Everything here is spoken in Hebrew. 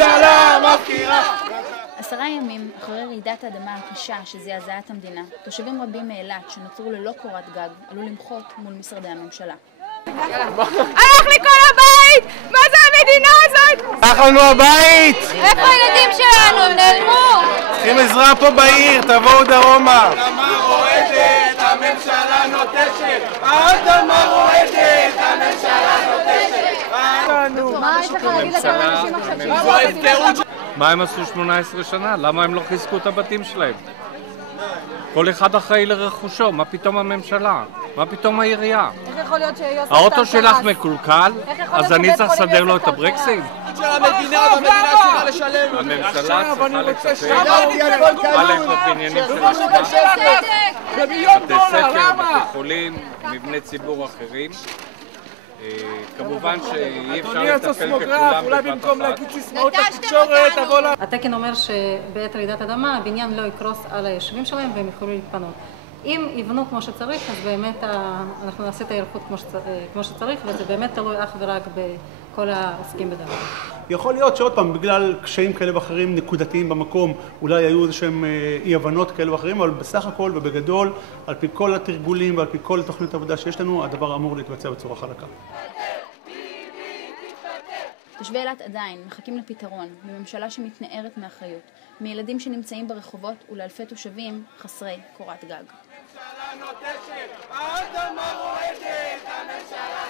הממשלה מפקירה. 10 ימים אחרי רעידת האדמה הקשה שזעזעה את המדינה, תושבים רבים מאילת שנותרו ללא קורת גג עלו למחות מול משרדי הממשלה. הלך לי כל הבית! מה זה המדינה הזאת? הלך לנו הבית! איפה הילדים שלנו? הם נעלמו! צריכים עזרה פה בעיר, תבואו דרומה. האדמה רועדת, הממשלה נוטשת. האדמה רועדת, הממשלה נוטשת. מה יש לך להגיד לכמה אנשים עכשיו שבאו? מה הם עשו 18 שנה? למה הם לא חיזקו את הבתים שלהם? כל אחד אחראי לרכושו, מה פתאום הממשלה? מה פתאום העירייה? איך יכול להיות שיוסף האוטו שלך מקולקל, אז אני צריך לסדר לו את הברקסים? של המדינה, והמדינה צריכה לשלם. הממשלה צריכה לטפל א' בבניינים של המדינה, בתי ספר, בתי חולים, מבני ציבור אחרים. כמובן שאי אפשר לטפל בכולם בבת אחת. התקן אומר שבעת רעידת אדמה הבניין לא יקרוס על היושבים שלהם והם יוכלו להתפנות. אם יבנו כמו שצריך, אז באמת אנחנו נעשה את ההיערכות כמו שצריך, וזה באמת תלוי אך ורק בכל העוסקים בדבר. יכול להיות שעוד פעם, בגלל קשיים כאלה ואחרים נקודתיים במקום, אולי היו איזשהם אי-הבנות כאלה ואחרים, אבל בסך הכל ובגדול, על פי כל התרגולים ועל פי כל תוכנית עבודה שיש לנו, הדבר אמור להתבצע בצורה חלקה. תושבי אילת עדיין מחכים לפתרון בממשלה שמתנערת מאחריות, מילדים שנמצאים ברחובות ולאלפי תושבים חסרי קורת גג. הממשלה נוטשת, האדמה רועדת, הממשלה